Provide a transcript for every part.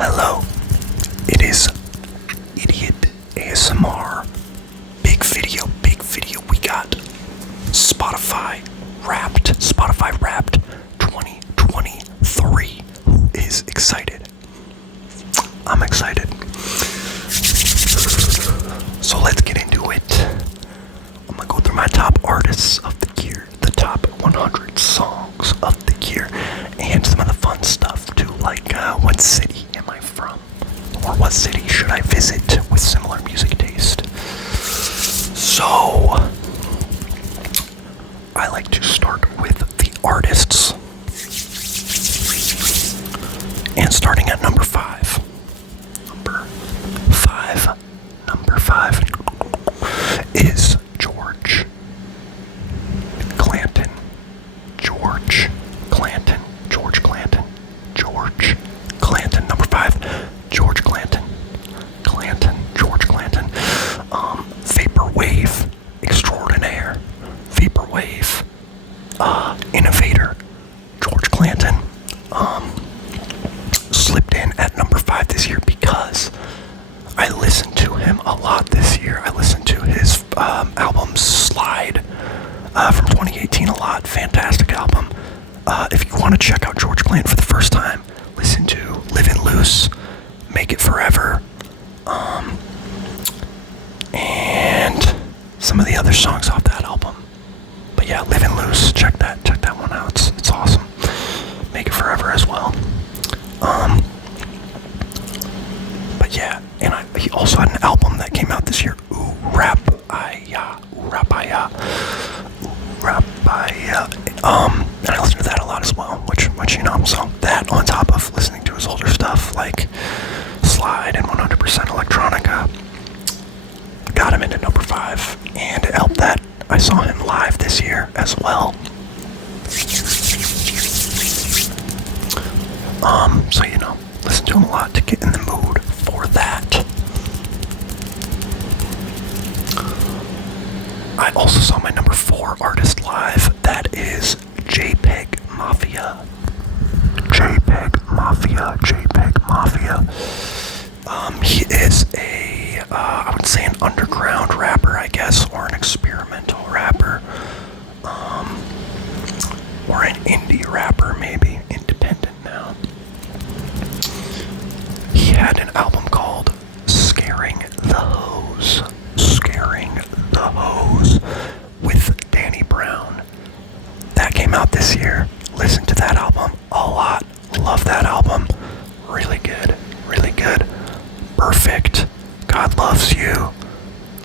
Hello, it is Idiot ASMR. Big video. We got Spotify Wrapped 2023. Who is excited? I'm excited. So let's get into it. I'm gonna go through my top artists of the year, the top 100 songs of the year, and some of the fun stuff too, like what city am I from? Or what city should I visit with similar music taste? So, I like to start with the artists. And starting at number 5. Number five is George Clanton. George Clanton. Number 5, George Clanton. George Clanton. Vaporwave extraordinaire. Vaporwave innovator. George Clanton slipped in at number 5 this year because I listened to him a lot this year. I listened to his album Slide from 2018 a lot. Fantastic album. If you want to check out George Clanton for the first time, listen to Livin' Loose, Make It Forever, and some of the other songs off that album. But yeah, Livin' Loose, check that one out. It's awesome. Make It Forever as well. But yeah, and he also had an album that came out this year, Ooh Rap-I-Ya. And I listened to that a lot as well, which so that on top of listening to his older stuff like Slide and 100% Electronica got him into number 5, and it helped that I saw him live this year as well. So listen to him a lot to get in the mood for that. I also saw my number 4 artist live. That is JPEG Mafia. He is I would say an underground rapper, I guess, or an experimental rapper, or an indie rapper, maybe independent now. He had an album called Scaring the Hose with Danny Brown. That came out this year. Listen to that album a lot. Love that album. Really good. Perfect. God Loves You.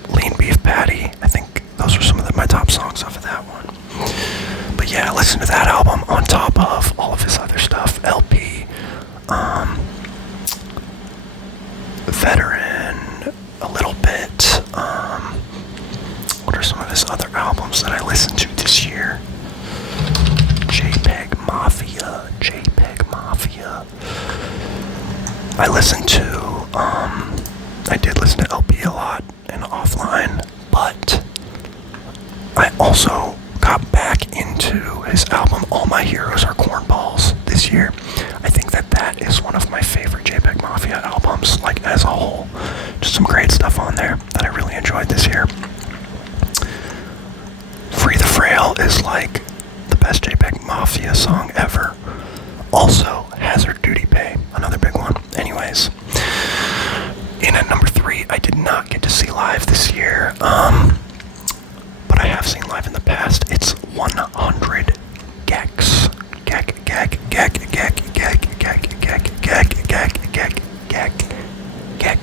Lean Beef Patty. I think those are some of my top songs off of that one. But yeah, listen to that album on top of all of his other stuff. LP. Veteran. A little bit. What are some of his other albums that I listened to this year? JPEG Mafia. I listened to, I did listen to LP a lot and offline, but I also got back into his album All My Heroes Are Cornballs this year. I think that is one of my favorite JPEG Mafia albums, like as a whole. Just some great stuff on there that I really enjoyed this year. Free the Frail is like the best JPEG Mafia song ever. Also, Hazard Duty Pay, another big one. Anyways, in at number 3, I did not get to see live this year, but I have seen live in the past. It's 100 gecs.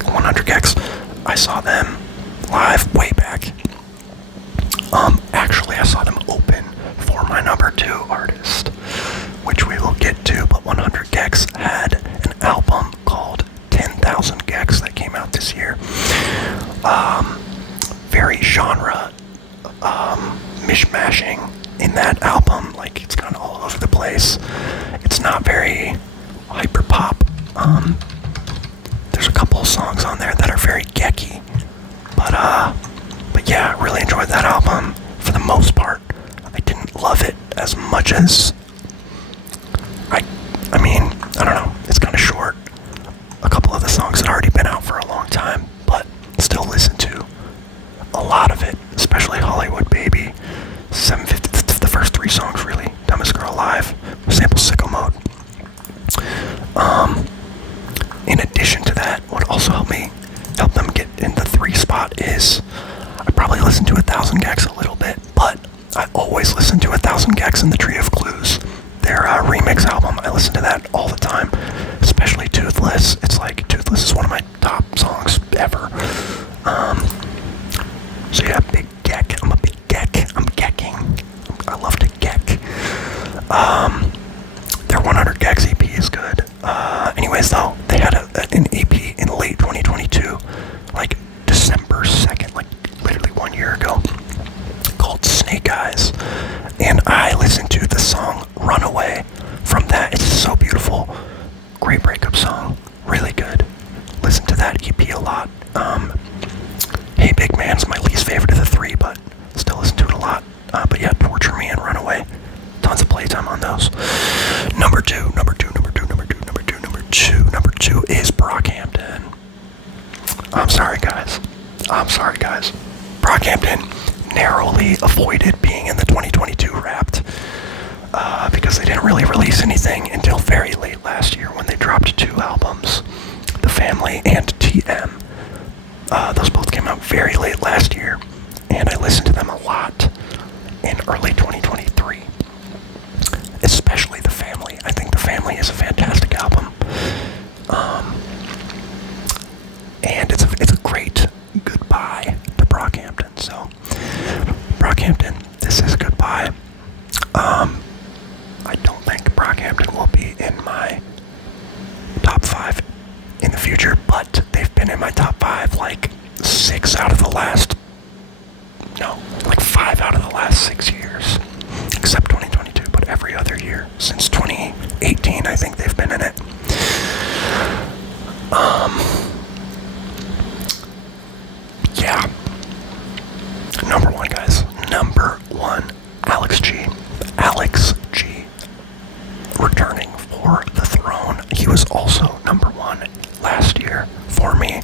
100 gecs. I saw them live way back. Actually, I saw them open for my number 2 artist, which we will get to, but 100 gecs had an album called 10,000 gecs that came out this year. Very genre mishmashing in that album, like it's kind of all over the place. It's not very hyper pop. There's a couple of songs on there that are very gecky, but yeah, really enjoyed that album for the most part. I didn't love it as much as I mean, I don't know, it's kind of short. A always listen to 1,000 gecs and the Tree of Clues. Their remix album, I listen to that all the time, especially Toothless. It's like, Toothless is one of my top songs ever. So yeah, big gec. I'm a big gec. I'm gecking. I love to gec. Their 100 gecs EP is good. Anyways though, they had an EP in late 2022, like December 2nd, like literally 1 year ago, called Snake Eyes. And I listened to the song Runaway from that. It's so beautiful. Great breakup song. Really good. Listen to that EP a lot. Hey Big Man's my least favorite of the three, but still listen to it a lot. But yeah, Torture Me and Runaway. Tons of playtime on those. Number two is Brockhampton. I'm sorry guys. Brockhampton narrowly avoided being in the 2022 Wrapped because they didn't really release anything until very late last year when they dropped 2 albums, The Family and TM. Those both came out very late last year, and I listened to them a lot in early 2023, especially The Family. I think The Family is a fantastic album, and it's a great goodbye to Brockhampton. So, Brockhampton, this is goodbye. I don't think Brockhampton will be in my top 5 in the future, but they've been in my top 5 like 5 out of the last 6 years, except 2022, but every other year since 2018 I think they've been in it. Yeah. Number 1, guys. Number 1, Alex G. Returning for the throne. He was also number 1 last year for me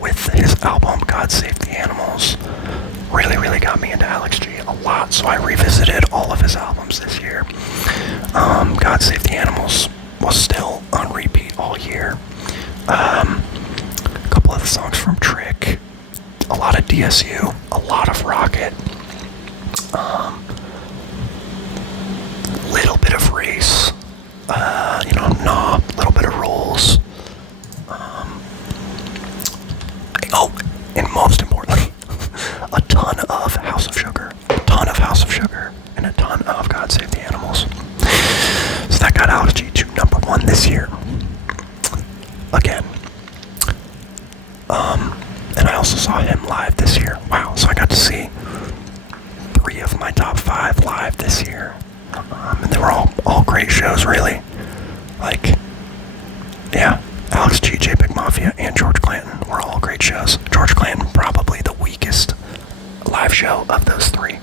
with his album God Save the Animals. Really got me into Alex G a lot, so I revisited all of his albums this year. God Save the Animals was still on repeat all year. A couple of the songs from Trick, a lot of DSU, a lot of Rocket, little bit of Race, Nah, little bit of Rules. And most importantly, a ton of House of Sugar, and a ton of God Save the Animals. So that got Alex G to number 1 this year. Again. And I also saw him live this year. Wow, so I got to see 3 of my top 5 live this year. And they were all great shows, really. Like, yeah, Alex G, JPEG Mafia, and George Clanton were all great shows. George Clanton, probably the weakest live show of those 3.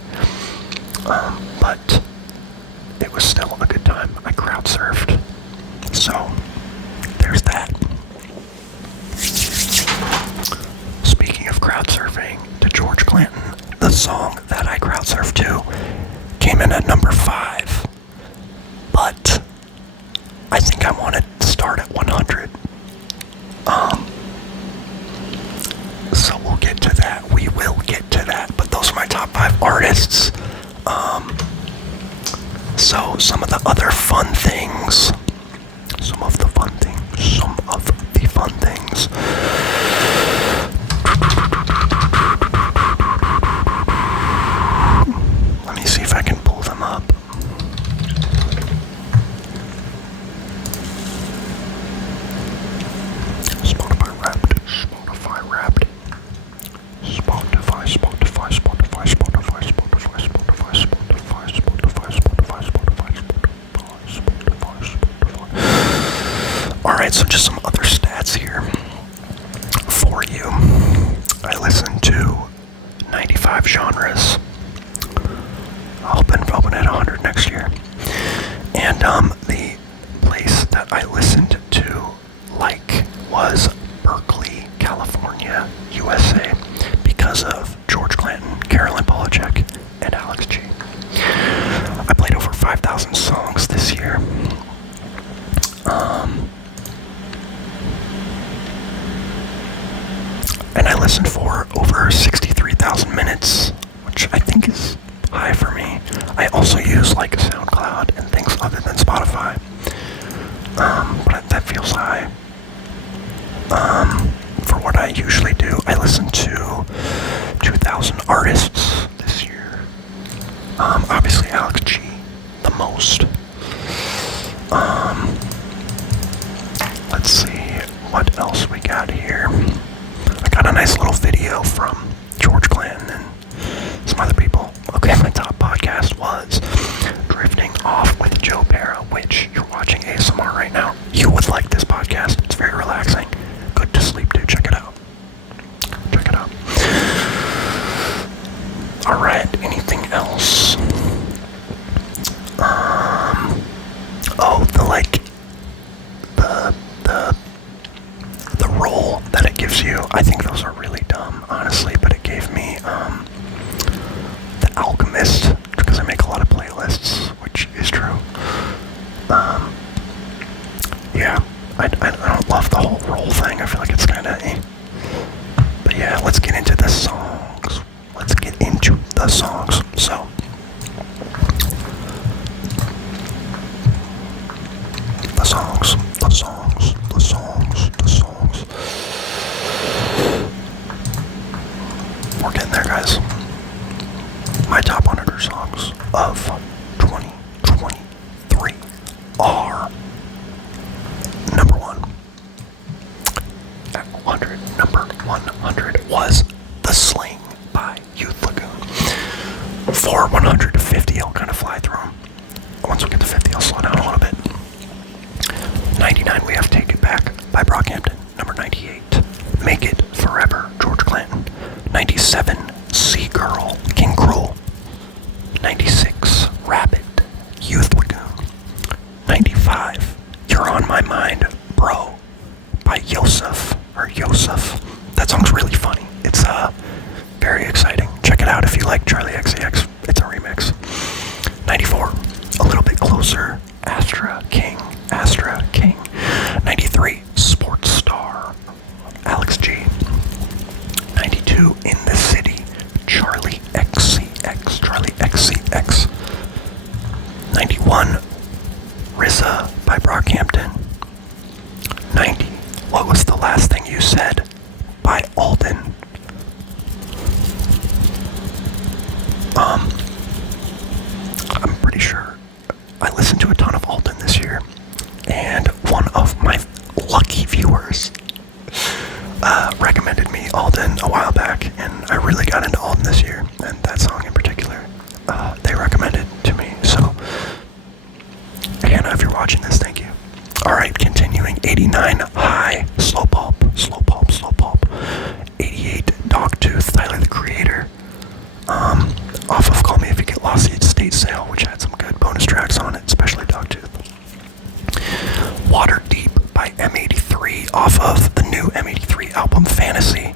But it was still a good time. I crowd surfed. So, there's that. Speaking of crowd surfing, to George Clanton, the song that I crowd surfed to came in at number 5. But I think I want to start at 100. So we'll get to that. We will get to that. But those are my top 5 artists. So some of the other fun things. Let me see if I can pull them up. Spotify Wrapped. Alright, so just some other stats here for you. I listen to 95 genres. Hoping at 100 next year. And the place that I listened to was Berkeley, California, USA, because of George Clanton, Carolyn Polacheck, and Alex G. I played over 5,000 songs this year. And I listened for over 63,000 minutes, which I think is high for me. I also use like SoundCloud and things other than Spotify. But that feels high. For what I usually do, I listen to 2,000 artists this year. Obviously Alex G, the most. Let's see what else we got here. I got a nice little video from George Clanton and some other people. Okay, my top podcast was Drifting Off with Joe Barra, which you're watching ASMR right now. You would like this podcast. It's very relaxing. Good to sleep to. Check it out. Check it out. Alright, anything else? The role that it gives you, I think those are really dumb, honestly, but it gave me, The Alchemist, because I make a lot of playlists, which is true. Yeah, I don't love the whole role thing, I feel like it's kinda But yeah, let's get into the songs. So, the songs. We're getting there, guys. My top 100 songs of 2023 are number 1. At 100, number 100 was The Sling by Youth Lagoon. For 100 to 50, I'll kind of fly through them. Once we get to 50, I'll slow down a little bit. 99, we have Take It Back by Brockhampton. Number 98, Make It Forever, George Clanton. 97, Sea Girl, King Cruel. 96, Rabbit, Youth Lagoon. 95, You're On My Mind, Bro, by Yosef. That song's really funny. It's very exciting. Check it out if you like Charlie XCX. It's a remix. 94, A Little Bit Closer, Astra King. 93, Sports Star, Alex G. 92, In the City, Charlie XCX. 91, RZA by Brockhampton. 90, What Was the Last Thing You Said by Alden. I'm pretty sure I listened to a ton of Alden this year, and one of my lucky viewers recommended me Alden a while back, and I really got into Alden this year, and that song in particular, they recommended to me, so Hannah, if you're watching this, thank you. Alright, continuing, 89, High, Slow Pulp. 88, Dogtooth, Tyler the Creator. Off of Call Me If You Get Lost, the Estate Sale, which had some good bonus tracks on it, especially Dogtooth. Water Deep by M83, off of the new M83 album, Fantasy.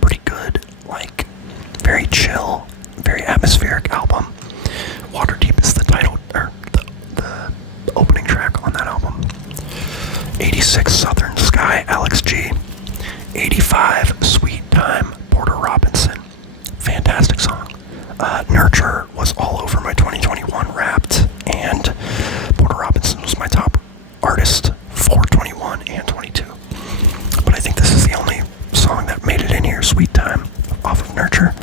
Pretty good, like, very chill, very atmospheric album. Water Deep is the title, or the opening track on that album. 86, Southern Sky, Alex G. 85, Sweet Time, Porter Robinson. Fantastic song. Nurture was all over my 2021 Wrapped, and Porter Robinson was my top artist for 21 and 22. But I think this is the only song that made it in here, Sweet Time, off of Nurture.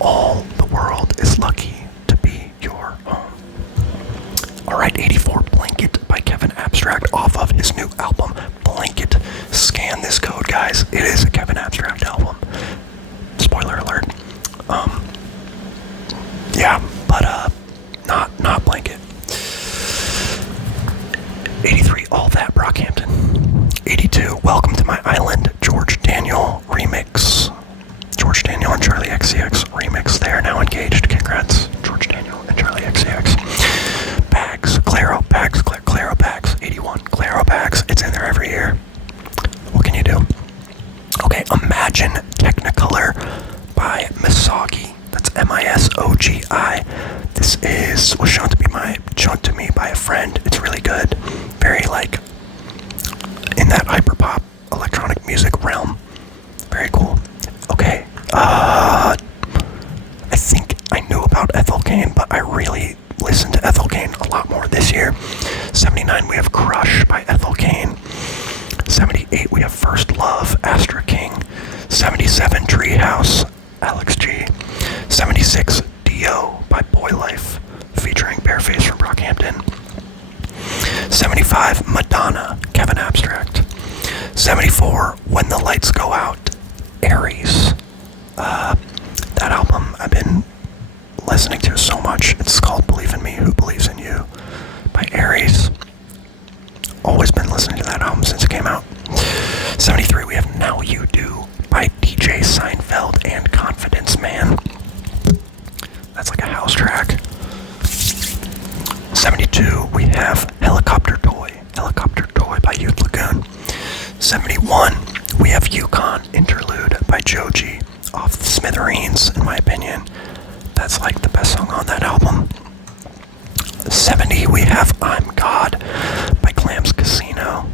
All the World Is Lucky to Be Your Home. Alright, 84, Blanket by Kevin Abstract, off of his new album, Blanket. Scan this code, guys. It is a Kevin Abstract album. Spoiler alert. Yeah, but not Blanket. 83, All That, Brockhampton. 82, Welcome to My Island, George Daniel remix. George Daniel and Charlie XCX remix. They are now engaged. Congrats, George Daniel and Charlie XCX. Bags, Claro Bags. 81, Claro Bags. It's in there every year. What can you do? Okay, Imagine Technicolor by Ethel Cain a lot more this year. 79, we have Crush by Ethel Cain. 78, we have First Love, Astra King. 77, Treehouse, Alex G. 76, Dio by Boy Life, featuring Bareface from Brockhampton. 75, Madonna, Kevin Abstract. 74, When the Lights Go Out, Aries. That album I've been listening to so much. It's called Believe in Me, Who Believes in You by Aries. Always been listening to that album since it came out. 73, we have Now You Do by DJ Seinfeld and Confidence Man. That's like a house track. 72, we have Helicopter Toy by Youth Lagoon. 71, we have Yukon Interlude by Joji off the Smithereens, in my opinion. That's like the best song on that album. 70, we have I'm God by Clams Casino.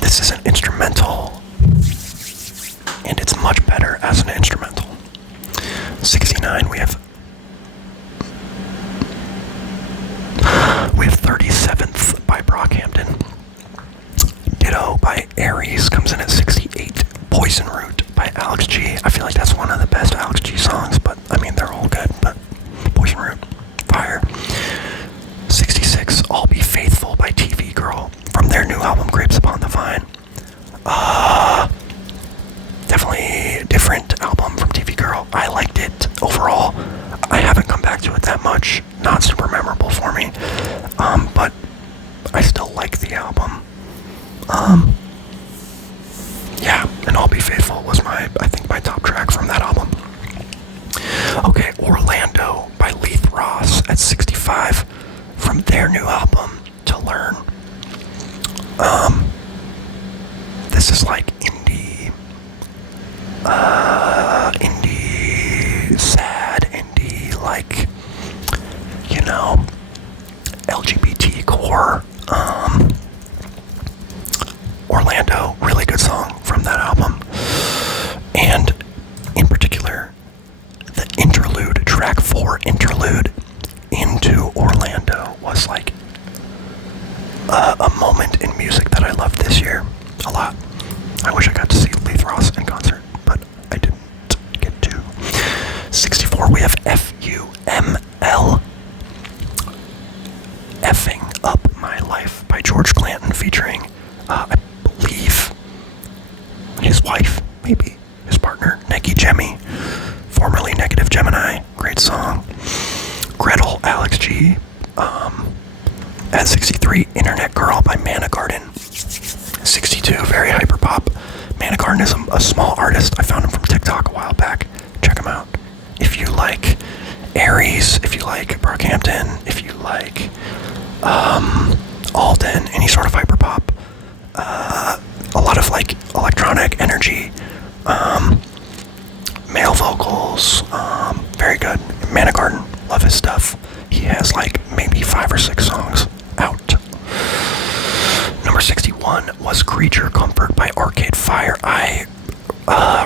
This is an instrumental, and it's much better as an instrumental. 69, we have 37th by Brockhampton. Ditto by Aries comes in at 68. Poison Root by Alex G. I feel like that's one of the best Alex G songs, but I mean, they're all good, but Poison Root, fire. 66, I'll Be Faithful by TV Girl from their new album, Grapes Upon the Vine. Definitely a different album from TV Girl. I liked it overall. I haven't come back to it that much. Not super memorable for me. But I still like the album. Yeah, and I'll Be Faithful was I think my top track from that album. Okay, Orlando by Leith Ross at 65 from their new album, To Learn. This is like indie, sad indie, like, you know, LGBT core. Orlando, really good song from that album. And in particular, the interlude, track 4 interlude into Orlando was like a moment in music that I loved this year a lot. I wish I got to see Leith Ross in concert, but I didn't get to. 64, we have FUML, Effing Up My Life by George Clanton, featuring I believe his wife, maybe his partner, Neki Jemmy, formerly Negative Gemini. Great song. Gretel, Alex G. At 63, Internet Girl by Mana Garden. 62, very hyper pop. Mana Garden is a small artist. I found him from TikTok a while back. Check him out. If you like Aries, if you like Brockhampton, if you like Alden, any sort of hyper pop, a lot of like electronic energy, male vocals, very good. Mana Garden, love his stuff. He has like maybe 5 or 6 songs out. Number 61 was Creature Comfort by Arcade Fire. I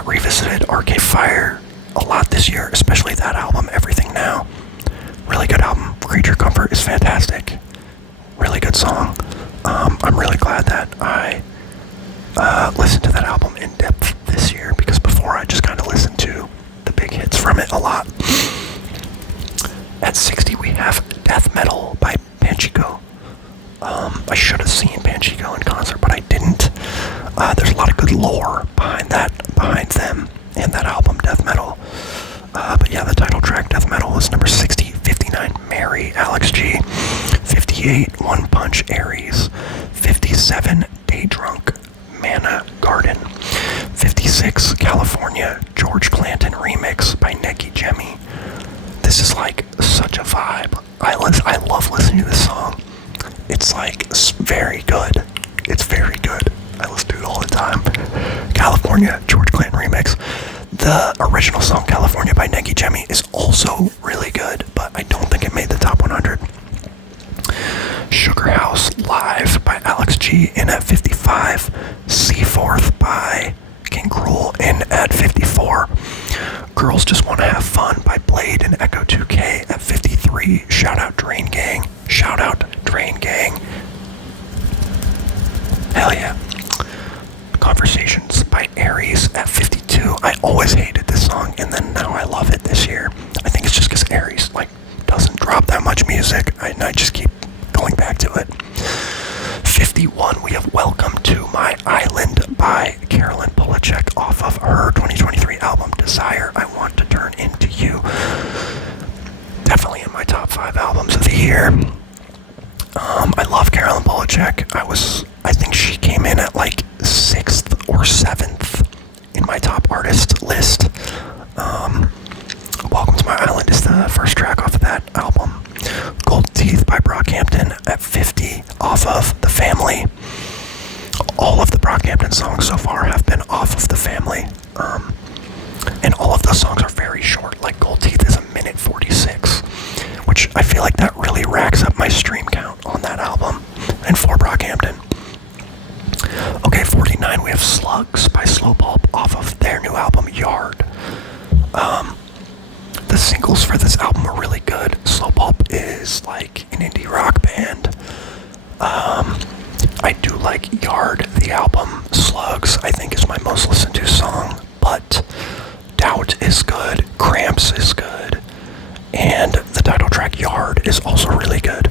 revisited Arcade Fire a lot this year, especially that album, Everything Now. Really good album. Creature Comfort is fantastic. Really good song. I'm really glad that I listened to that album in depth this year, because before I just kind of listened to the big hits from it a lot. At 60, we have Death Metal by Panchico. I should have seen Panchico in concert, but I didn't. There's a lot of good lore behind them, and that album, Death Metal. But yeah, the title track, Death Metal, was number 60. 59, Mary, Alex G. 58, One Punch, Aries. 57, Day Drunk, Mana Garden. 56, California, George Clanton remix by Neki Jemmy. This is like such a vibe. I love listening to this song. It's like very good. It's very good. I listen to it all the time. California, George Clanton remix. The original song, California by Neki Jemmy, is also really good, but I don't think it made the top 100. Sugar House Live by Alex G in at 55. Seaforth by King Cruel in at 54. Girls Just Want to Have Fun by Blade and Echo 2K at 53. Shout out Drain Gang. Shout out Drain Gang. Hell yeah. Conversations by Aries at 52. I always hated this song, and then now I love it this year. I think it's just because Aries, doesn't drop that much music, and I just keep going back to it. 51, we have Welcome to My Island by Carolyn Polacheck off of her 2023 album, Desire, I Want to Turn Into You. Definitely in my top 5 albums of the year. I love Carolyn Polacheck. I think she came in at 6th or 7th in my top artist list. Welcome to My Island is the first track off of that album. Gold Teeth by Brockhampton at 50 off of The Family. All of the Brockhampton songs so far have been off of The Family. And all of those songs are very short. Like Gold Teeth is 1:46, which I feel like that really racks up my stream count on that album. And for Brockhampton. Okay, 49, we have Slugs by Slow Pulp off of their new album, Yard. The singles for this album are really good. Slow Pulp is an indie rock band. I do like Yard, the album. Slugs, I think, is my most listened to song, but Doubt is good, Cramps is good, and the title track, Yard, is also really good.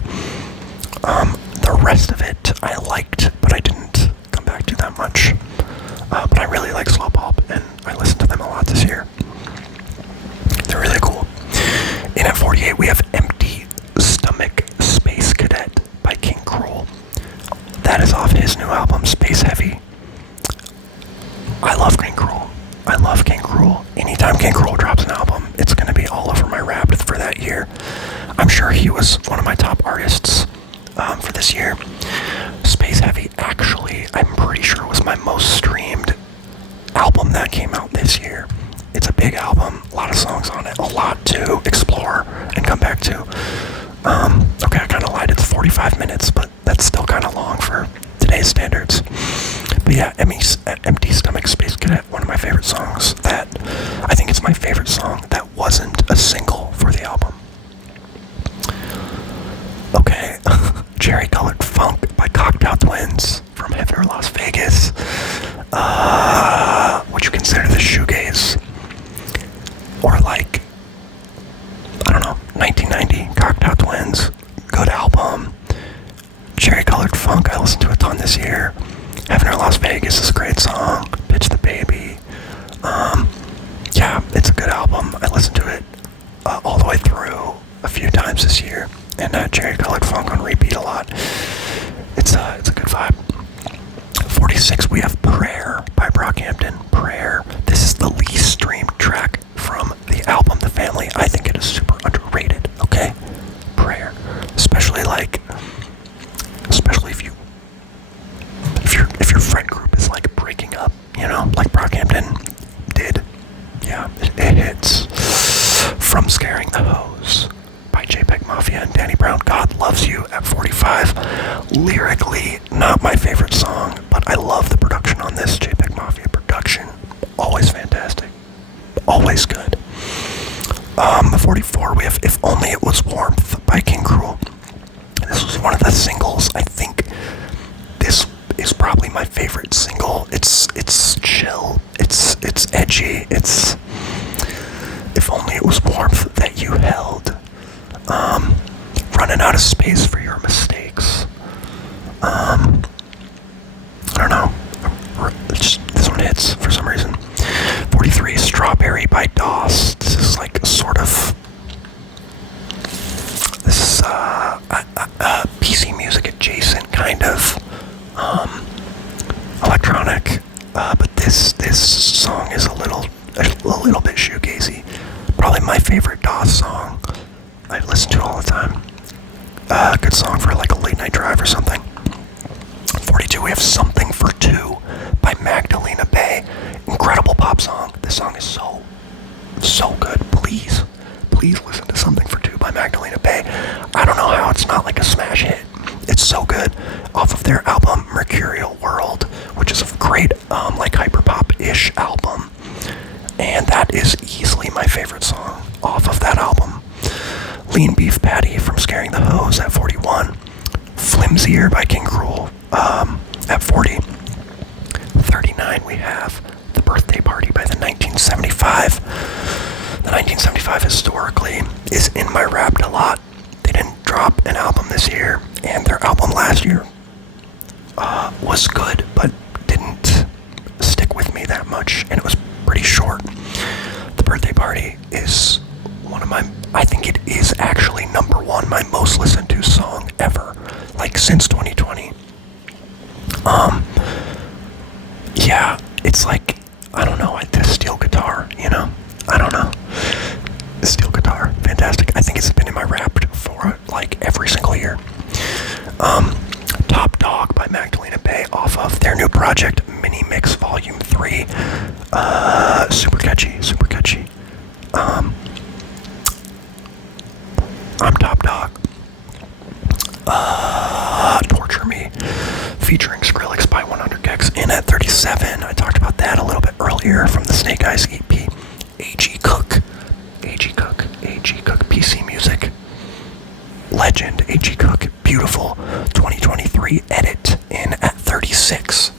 The rest of it I liked, but I didn't come back to that much. But I really like Slow Pulp, and I listened to them a lot this year. They're really cool. And at 48, we have Empty Stomach Space Cadet by King Cruel. That is off his new album, Space Heavy. I love King Cruel. I love King Cruel. Anytime King Cruel drops an album, it's going to be all over my Wrapped for that year. I'm sure he was one of my top artists for this year. Space Heavy, actually, I'm pretty sure was my most streamed album that came out this year. It's a big album, a lot of songs on it, a lot to explore and come back to. Okay, I kind of lied, it's 45 minutes, but that's still kind of long for today's standards. But yeah, Empty Stomach Space Cadet, one of my favorite songs. That I think it's my favorite song that wasn't a single for the album. Okay, Cherry Colored Funk by Cocktail Twins from Heaven or Las Vegas. Would you consider this shoegaze? Or I don't know, 1990, Cocktail Twins, good album. Cherry Colored Funk, I listened to a ton this year. Heaven or Las Vegas is a great song. Pitch the Baby. Yeah, it's a good album. I listened to it all the way through a few times this year. And Cherry Colored Funk on repeat a lot. It's a good vibe. 46, we have Prayer by Brockhampton. Prayer. This is the least streamed track from the album The Family. I think it is super underrated, okay? Prayer. Especially if your friend group is breaking up, like Brockhampton did. Yeah, it hits. From Scaring the Hose by JPEG Mafia and Danny Brown. God Loves You at 45. Lyrically, not my favorite song, but I love the production on this. JPEG Mafia production, always fantastic, always good. 44, we have If Only It Was Warmth by King Cruel. This was one of the singles. I think this is probably my favorite single. It's chill, it's edgy, it's If Only It Was Warmth That You Held. Running Out of Space for Your Mistakes. I don't know. This one hits for some reason. 43, Strawberry by Doss. This is this is PC music adjacent, kind of electronic. But this song is a little bit shoegazy. Probably my favorite Doss song. I listen to it all the time. Good song for a late night drive or something. 42, we have Something for Two by Magdalena Bay. Incredible pop song. This song is so good. Please listen to Something for Two by Magdalena Bay. I don't know how it's not a smash hit. It's so good. Off of their album Mercurial World, which is a great hyperpop-ish album. And that is easily my Flimsier by King Cruel at 40. 39, we have The Birthday Party by the 1975. The 1975 historically is in my Wrapped a lot. They didn't drop an album this year, and their album last year was good, but didn't stick with me that much, and it was pretty short. The Birthday Party is one of my, I think it is actually number one, my most listened to song ever, like since 2020. Yeah, it's like, I don't know, the steel guitar, you know? I don't know. The steel guitar, fantastic. I think it's been in my Wrapped for like every single year. Top Dog by Magdalena Bay off of their new project, Mini Mix Volume 3. Super catchy, super catchy. I'm Top Dog. Torture Me, featuring Skrillex by 100 gecs in at 37. I talked about that a little bit earlier from the Snake Eyes EP. A.G. Cook, PC Music. Legend, A.G. Cook, beautiful 2023 edit in at 36.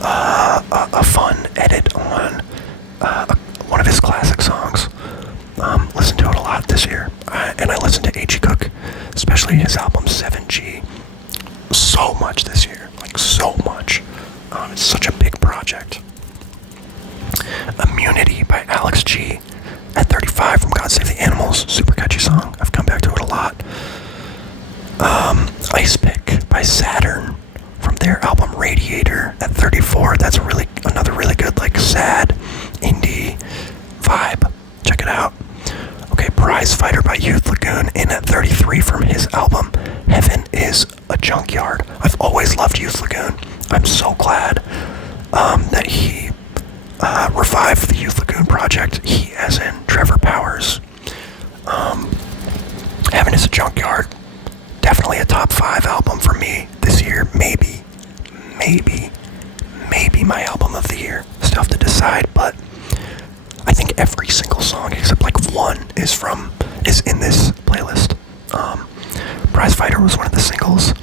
A fun edit on one of his classic songs. Listened to it a lot this year, and I listened to A.G. Cook, especially his album 7G, so much this year, like so much. It's such a big project. Immunity by Alex G at 35 from God Save the Animals, super catchy song. I've come back to it a lot. Ice Pick by Saturn from their album Radiator at 34. That's another really good, like, sad indie vibe. Check it out. Okay, Prize Fighter by Youth Lagoon in at 33 from his album Heaven is a Junkyard. I've always loved Youth Lagoon. I'm so glad that he revived the Youth Lagoon project. He, as in Trevor Powers. Heaven is a Junkyard. Definitely a top 5 album for me this year. Maybe my album of the year. Still have to decide, but I think every single song except like one is in this playlist. Prize Fighter was one of the singles.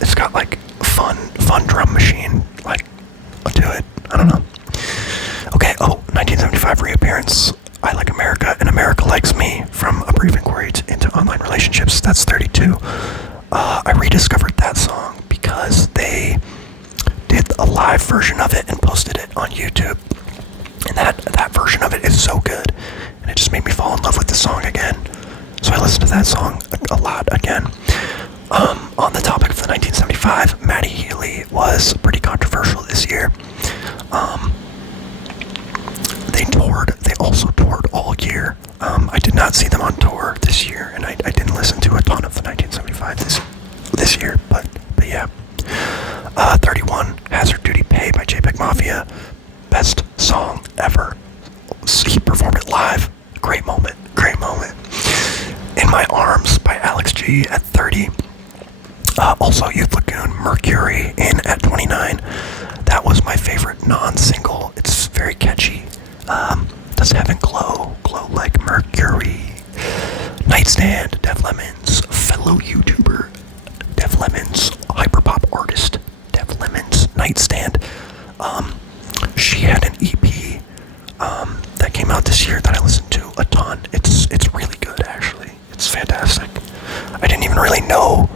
It's got like fun drum machine like to it. I don't know. Okay, 1975 reappearance. I Like America and America Likes Me from A Brief Inquiry into Online Relationships. That's 32. I rediscovered that song because they did a live version of it and posted it on YouTube. And that version of it is so good. And it just made me fall in love with the song again. So I listened to that song a lot again. On the topic of the 1975, Matty Healy was pretty controversial this year. They also toured all year. I did not see them on tour this year, and I didn't listen to a ton of the 1975 this year, but yeah. 31, Hazard Duty Pay by JPEG Mafia. Best song ever. He performed it live. Great moment. In My Arms by Alex G at 30. Also Youth Lagoon, Mercury in at 29. That was my favorite non-single. It's very catchy. Does Heaven glow like Mercury. Nightstand, Def Lemon's fellow YouTuber, Def Lemon's hyperpop artist, Def Lemon's Nightstand. She had an EP that came out this year that I listened to a ton. It's really good, actually. It's fantastic. I didn't even really know.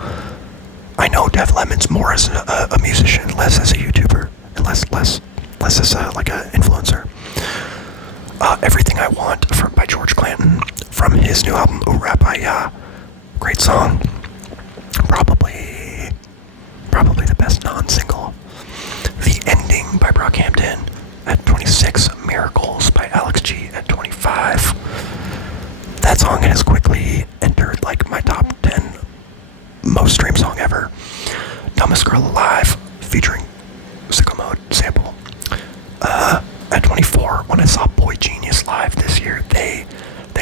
I know Def Lemon's more as a musician, less as a YouTuber, and less as like an influencer. Everything I Want by George Clanton from his new album Ooh Rap I Ya. Great song. Probably the best non-single. The Ending by Brockhampton at 26. Miracles by Alex G at 25. That song has quickly entered like my top 10 most streamed song ever. Dumbest Girl Alive featuring Sicko Mode sample. At 24, when I saw Boy Genius live this year, they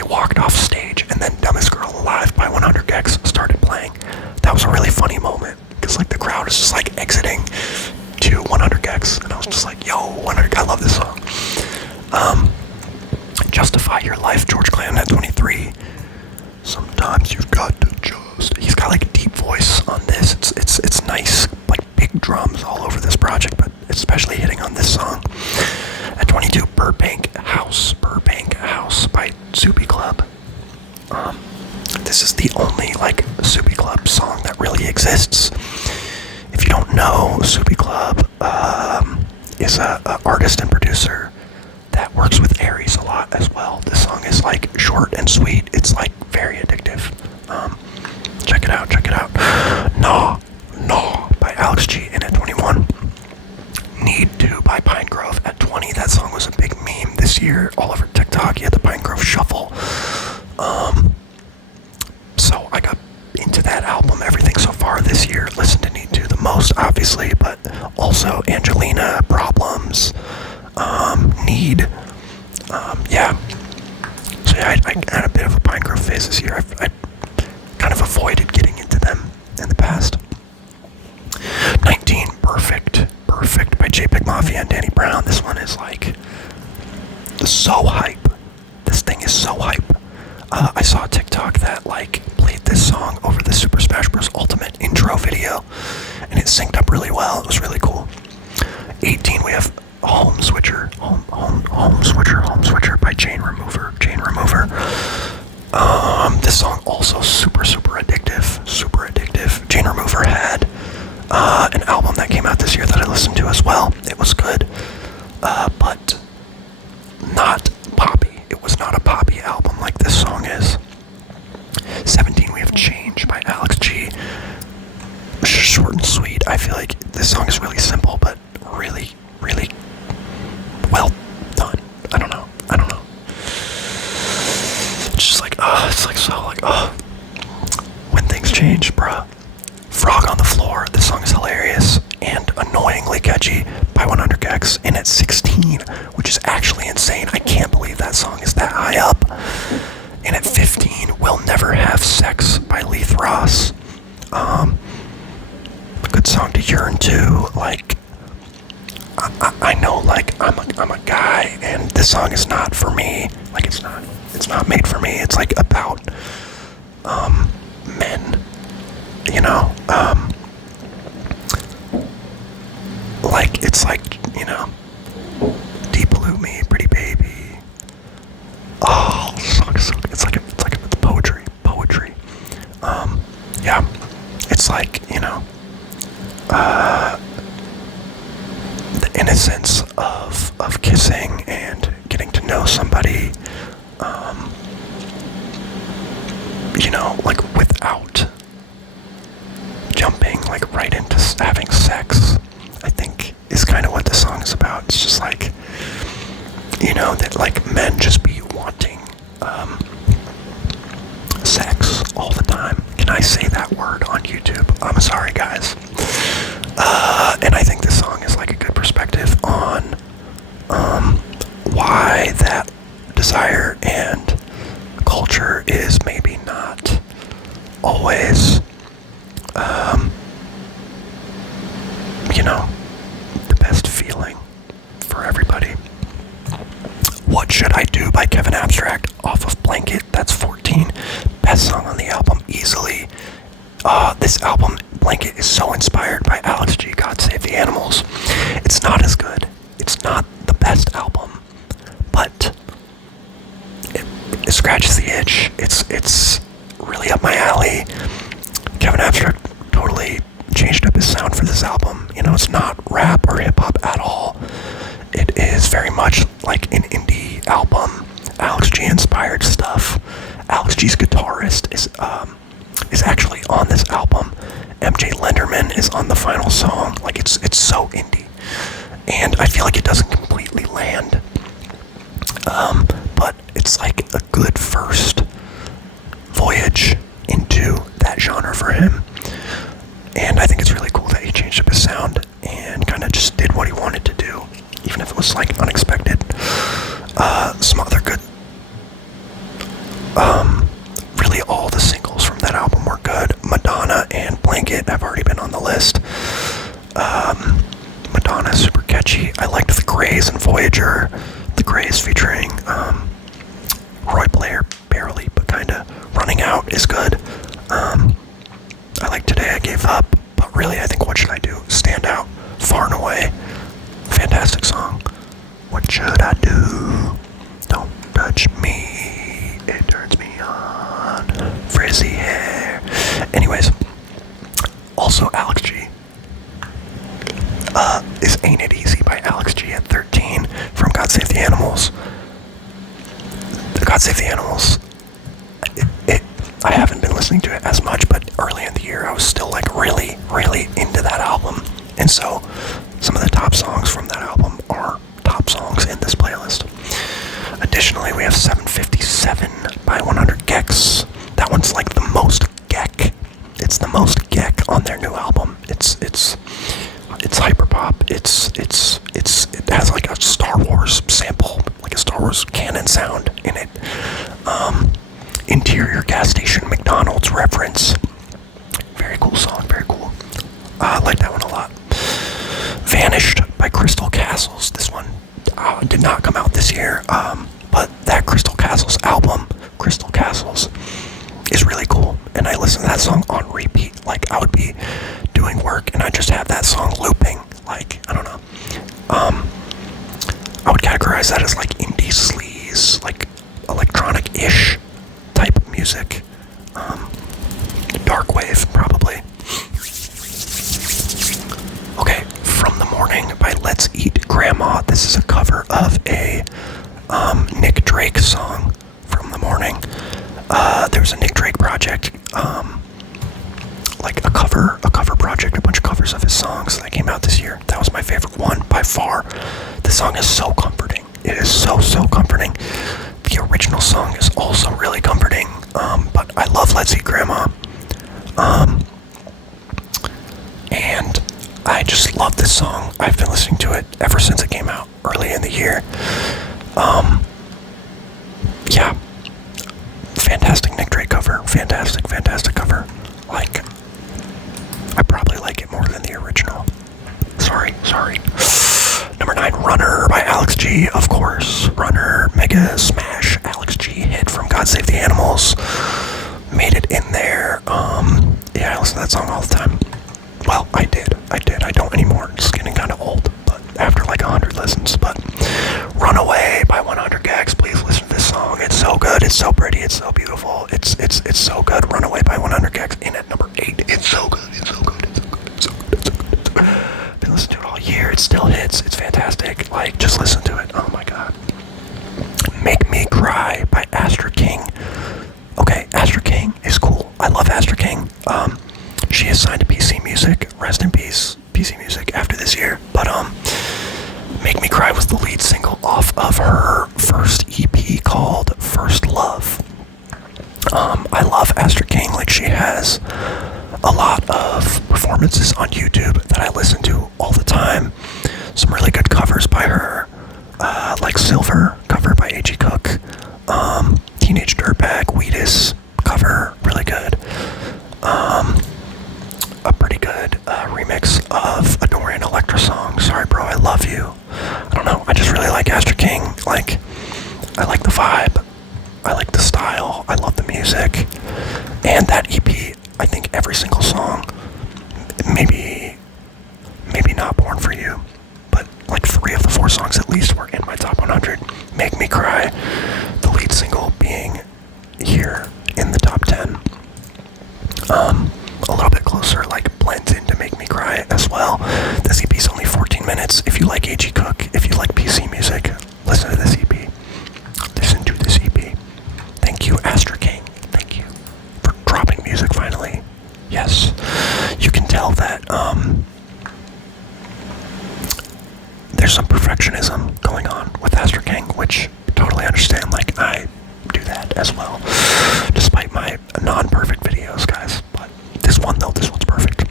walked off stage and then Dumbest Girl Alive by 100 gecs started playing. That was a really funny moment because like the crowd is just like exiting to 100 gecs and I was just like, yo, 100, I love this song. Justify Your Life, George Clanton at 23. Sometimes you've got to just, he's got like a deep voice. especially hitting on this song. At 22, Burbank House by Soupy Club. This is the only like Soupy Club song that really exists. If you don't know, Soupy Club is a artist and producer that works with Aries a lot as well. This song is like short and sweet. It's like very addictive. Check it out. Nah by Alex G. And at 21, Need To by Pine Grove. At 20, that song was a big meme this year all over TikTok. You had the Pine Grove Shuffle. So I got into that album, everything so far this year. Listened to Need To the most, obviously, but also Angelina, Problems, Need. Yeah. So yeah, I had a bit of a Pine Grove phase this year. I kind of avoided getting into them in the past. 19, Perfect by JPEG Mafia and Danny Brown. This one is like so hype. This thing is so hype. I saw a TikTok that like played this song over the Super Smash Bros. Ultimate intro video, and it synced up really well. It was really cool. 18, we have Home Switcher by Chain Remover. This song also super addictive. Chain Remover had an album that came out this year that I listened to as well. It was good, but not poppy. It was not a poppy album like this song is. 17, we have Change by Alex G. Short and sweet. I feel like this song is really simple, but really well done. I don't know. It's just like, it's like so like, when things change, bruh. Frog on the Floor. This song is hilarious and annoyingly catchy by 100 gecs. And at 16, which is actually insane. I can't believe that song is that high up. And at 15, We'll Never Have Sex by Leith Ross. A good song to yearn to. Like, I know, like, I'm a guy, and this song is not for me. Like, it's not made for me. It's like about men, you know. Like, it's like, you know, Deep Blue Me, Pretty Baby. Oh, song is so good. It's like poetry. Yeah, it's like, you know, the innocence of kissing and getting to know somebody, you know, like without jumping like right into having sex, I think is kind of what the song is about. It's just like, you know, that like men just be wanting sex all the time. Can I say that word on YouTube? I'm sorry, guys. And I think this song is like a good perspective on why that desire and culture is maybe not always, you know, the best feeling for everybody. What Should I Do by Kevin Abstract off of Blanket. That's 14. Best song on the album, easily. This album, Blanket, is so inspired by Alex G. God Save the Animals. It's not as good. It's not the best album, but it scratches the itch. It's really up my alley. Kevin Abstract totally changed up his sound for this album. You know, it's not rap or hip-hop at all. It is very much like an indie album. Alex G inspired stuff. Alex G's guitarist is actually on this album. MJ Lenderman is on the final song. Like, it's so indie, and I feel like it doesn't completely land, but it's like a good first voyage into that genre for him. And I think it's really cool that he changed up his sound and kind of just did what he wanted to do, even if it was like unexpected. Some other good, really all the singles from that album were good. Madonna and Blanket have already been on the list. Madonna, super catchy. I liked The Grays and Voyager. The Grays featuring Roy Blair, barely, but kinda. Running Out is good. I like Today I Gave Up, but really I think What Should I Do stand out far and away fantastic song. What should I do? Don't touch me, it turns me on. Frizzy hair. Anyways, also Alex G. Is Ain't It Easy by Alex G at 13 from God Save the Animals. God Save the Animals. I haven't been listening to it as much, but early in the year I was still like really, really into that album. And so some of the top songs from that album are top songs in this playlist. Additionally, we have 757 by 100 gecs. That one's like the most gec. It's the most gec on their new album. It's hyperpop. It has like a Star Wars sample, like a Star Wars canon sound in it. Interior gas station McDonald's reference. Very cool song, very cool. I like that one a lot. Vanished by Crystal Castles. This one did not come out this year, but that Crystal Castles album, Crystal Castles, is really cool. And I listen to that song on repeat. Like, I would be doing work and I just have that song looping. Like, I don't know. I would categorize that as like indie sleaze, like electronic-ish type of music. Dark wave, probably. Okay, From the Morning by Let's Eat Grandma. This is a cover of a Nick Drake song, From the Morning. There was a Nick Drake project, like a cover project, a bunch of covers of his songs that came out this year. That was my favorite one by far. The song is so comforting. It is so comforting. The original song is also really comforting, but I love Let's Eat Grandma. And I just love this song. I've been listening to it ever since it came out early in the year. Yeah. Fantastic Nick Drake cover. Fantastic cover. Like, I probably like it more than the original. Sorry. Number 9, Runner by Alex G. Of course, Runner, mega smash Alex G hit from God Save the Animals. Made it in there. Yeah, I listen to that song all the time. Well, I did. I don't anymore. It's getting kind of old, but after like 100 listens. But Runaway by 100 gecs. Please listen to this song. It's so good. It's so pretty. It's so beautiful. It's so good. Runaway by 100 gecs in at number 8. It's so good. Been listening to it all year. It still hits. It's fantastic. Like, just listen to it. Oh my god. Make Me Cry by Astra King. Okay, Astra King is cool. I love Astra King. She is signed to PC Music. Rest in peace, PC Music, after this year. But Make Me Cry was the lead single off of her first EP called First Love. I love Astra King. Like, she has a lot of performances on YouTube that I listen to all the time. Some really good covers by her, like Silver, cover by A.G. Cook. Teenage Dirtbag, Wheatus, cover, really good. A pretty good remix of a Dorian Electra song, Sorry Bro, I Love You. I don't know, I just really like Astra King. Like, I like the vibe, I like the style, I love the music. And that EP, I think every single song, maybe not Born For You, but like 3 of the 4 songs at least were in my top 100. Make Me Cry, the lead single, being here in the top 10. A little bit closer, like, blends into Make Me Cry as well. This EP is only 14 minutes. If you like A.G. Cook, if you like PC Music, listen to this EP. Listen to this EP. Thank you, Astra King. Thank you for dropping music finally. Yes. You can tell that, there's some perfectionism going on with Astra King, which I totally understand. Like, I do that as well, despite my non-perfect videos, guys. But this one's perfect.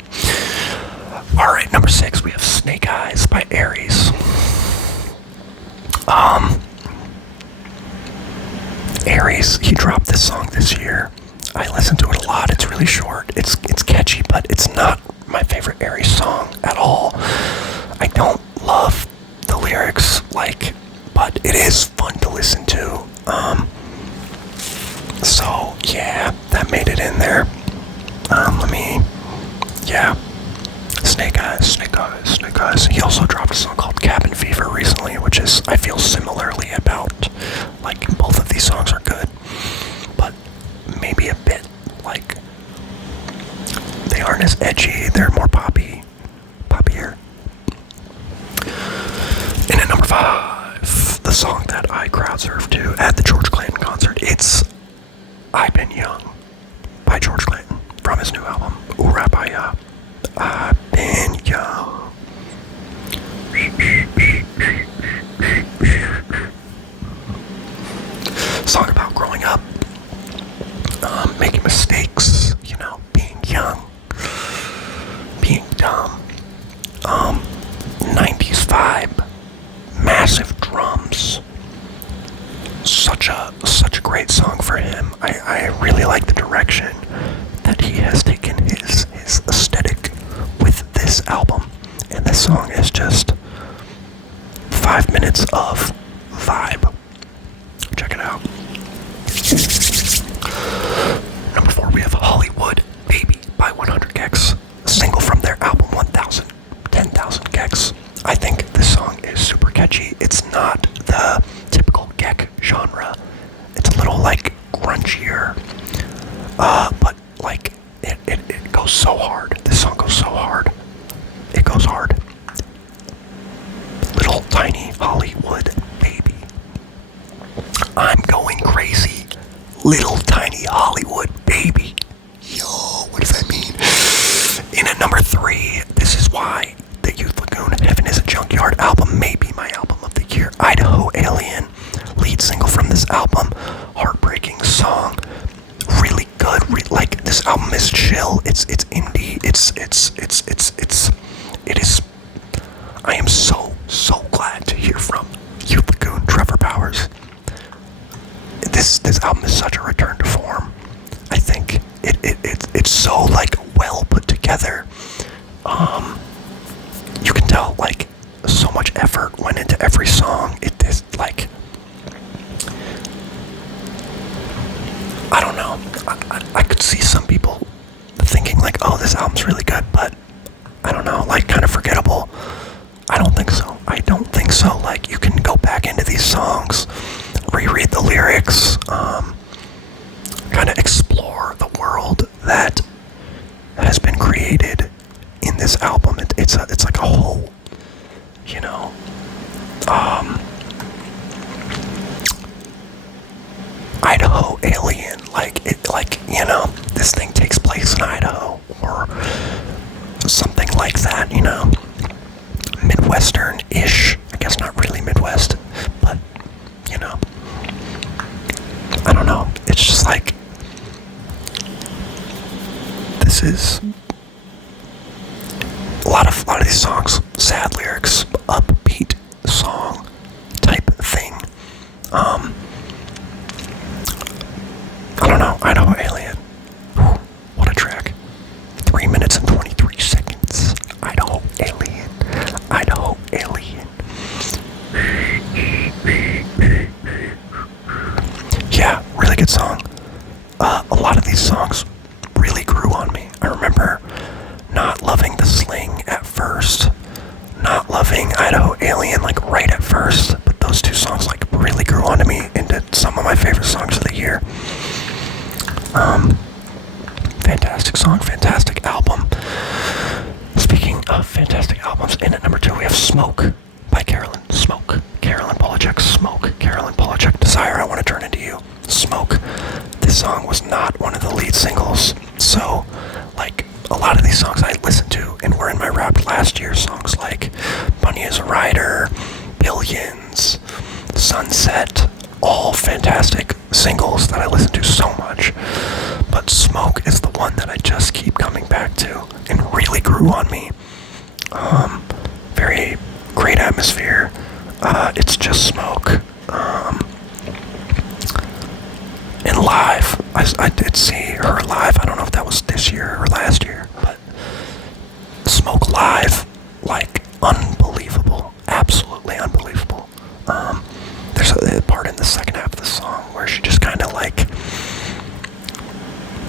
Alright, number 6, we have Snake Eyes by Aries. Aries, he dropped this song this year. I listen to it a lot. It's really short. It's catchy, but it's not my favorite Aries song at all. I don't love the lyrics, like, but it is fun to listen to. So yeah, that made it in there. Snake Eyes, Snake Eyes, Snake Eyes. He also dropped a song called Cabin Fever recently, which is, I feel similarly about, like, both of these songs are good, but maybe a bit, like, they aren't as edgy, they're more poppier. And at number 5, the song that I crowd surfed to at the George Clanton concert, it's I've Been Young by George Clanton from his new album, Oorah-Baya. I've been young. Song about growing up, making mistakes, you know, being young, being dumb. 90s vibe, massive drums. Such a great song for him. I really like the direction that he has taken his aesthetic with this album, and this song is just 5 minutes of vibe. Check it out. Number 4, we have Hollywood Baby by 100 gecs, a single from their album 10,000 gecs. I think this song is super catchy. It's not the typical gec genre. It's a little like grungier, but like it goes so hard. This song goes so hard. It goes hard. Little tiny Hollywood baby. I'm going crazy. Little tiny Hollywood baby. Yo, what does that mean? In at number 3, this is why the Youth Lagoon Heaven is a Junkyard album may be my album of the year. Idaho Alien, lead single from this album. Heartbreaking song. Really good. Like, this album is chill. It's indie. It is. I am so glad to hear from Youth Lagoon, Trevor Powers. This album is such a return to form. I think it's so, like, well put together. You can tell, like, so much effort went into every song. It is, like, I don't know. I could see some people thinking, like, oh, this album's really good, but I don't know, like, kind of forgettable. I don't think so. Like, you can go back into these songs, reread the lyrics, kind of explore the world that has been created in this album. It's like a whole, you know, Idaho Alien, you know, this thing takes place in Idaho or something like that, you know, Midwestern-ish. I guess not really Midwest, but, you know, I don't know. It's just like, this is a lot of these songs, sad lyrics, upbeat song type thing. I don't know, Idaho Alien. Whew, what a track. 3 minutes and 23 seconds. Idaho Alien. Idaho Alien. Yeah, really good song. A lot of these songs really grew on me. I remember not loving the sling at first, not loving Idaho Alien, like, right at first, but those two songs, like, really grew onto me into some of my favorite songs of the year. Fantastic song, fantastic album. Speaking of fantastic albums, in at number 2 we have Smoke by Carolyn. Smoke. Carolyn Polacheck. Smoke. Carolyn Polacheck. Desire I Want to Turn Into You. Smoke. This song was not one of the lead singles, so, like, a lot of these songs I listened to and were in my Wrapped last year, songs like Bunny is a Rider, Billions, Sunset, all fantastic singles that I listen to so much. But Smoke is the one that I just keep coming back to and really grew on me. Very great atmosphere. It's just Smoke. And live, I did see her live. I don't know if that was this year or last year, but Smoke live, like, unbelievable, absolutely unbelievable. There's a part in the second half of the song where she just kind of, like,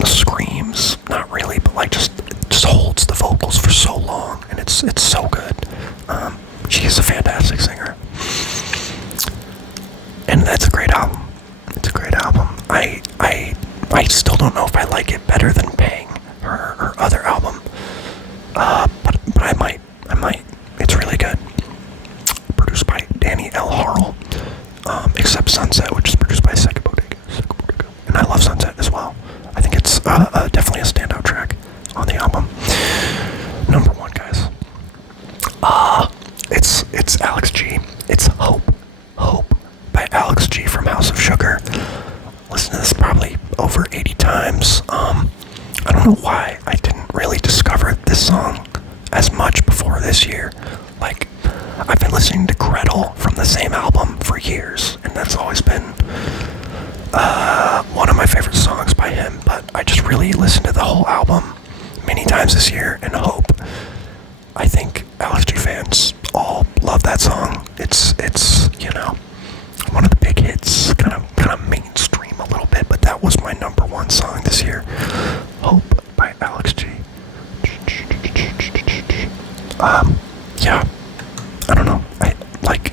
screams, not really, but, like, just holds the vocals for so long, and it's so good. She is a fantastic singer, and that's a great album. It's a great album. I still don't know if I like it better than Bang, her other album. But I might. It's really good. Produced by Danny L. Harrell, except Sunset, which is produced by Sega Bodega. And I love Sunset as well. I think it's definitely a standout track on the album. Number one, guys. It's Alex G. It's Hope by Alex G from House of Sugar. Listened to this probably over 80 times. I don't know why I didn't really discover this song as much before this year. Like, I've been listening to Gretel from the same album for years, and that's always been one of my favorite songs by him, but I just really listened to the whole album many times this year, and Hope, I think Alex G fans all love that song. It's one of the big hits, kind of mainstream a little bit, but that was my number one song this year. Hope by Alex G. Yeah, I don't know. I like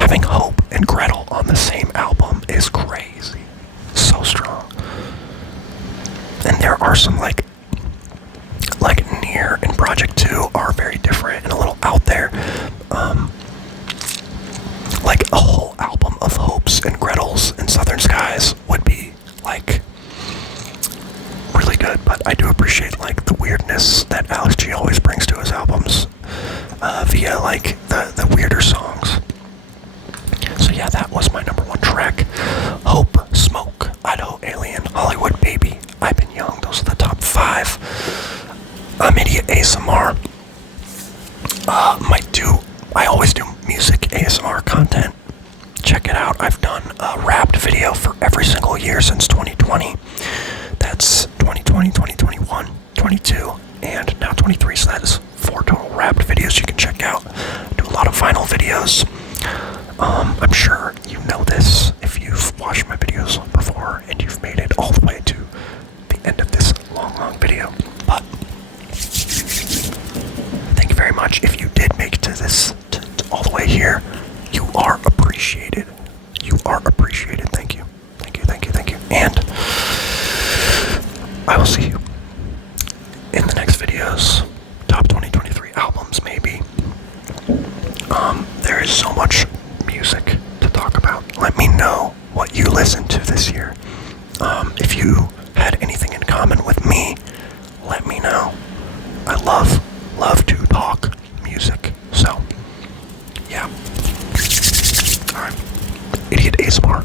having Hope and Gretel on the same album is crazy. So strong. And there are some like Near and Project 2 are very different and a little out there. Like a whole album of Hopes and Gretels and Southern Skies would be like really good, but I do appreciate like the weirdness that Alex G always brings to his albums via like the weirder songs. So yeah, that was my number one track. Hope, Smoke, Idaho Alien, Hollywood Baby, I've Been Young. Those are the top 5. I'm Idiot ASMR. I always do music ASMR content. Check it out. I've done a wrapped video for every single year since 2020. That's 2020, 2021, 22, and now 23. So that is 4 total wrapped videos you can check out. Do a lot of vinyl videos. I'm sure you know this if you've watched my videos before and you've made it all the way to the end of this long video. But thank you very much. If you did make it to this, to all the way here, you are appreciated. You are appreciated. Thank you. And I will see you in the next videos. Top 2023 albums, maybe. There is so much music to talk about. Let me know what you listened to this year. If you had anything in common with me, let me know. I love to talk music. So, yeah. Alright. Idiot ASMR.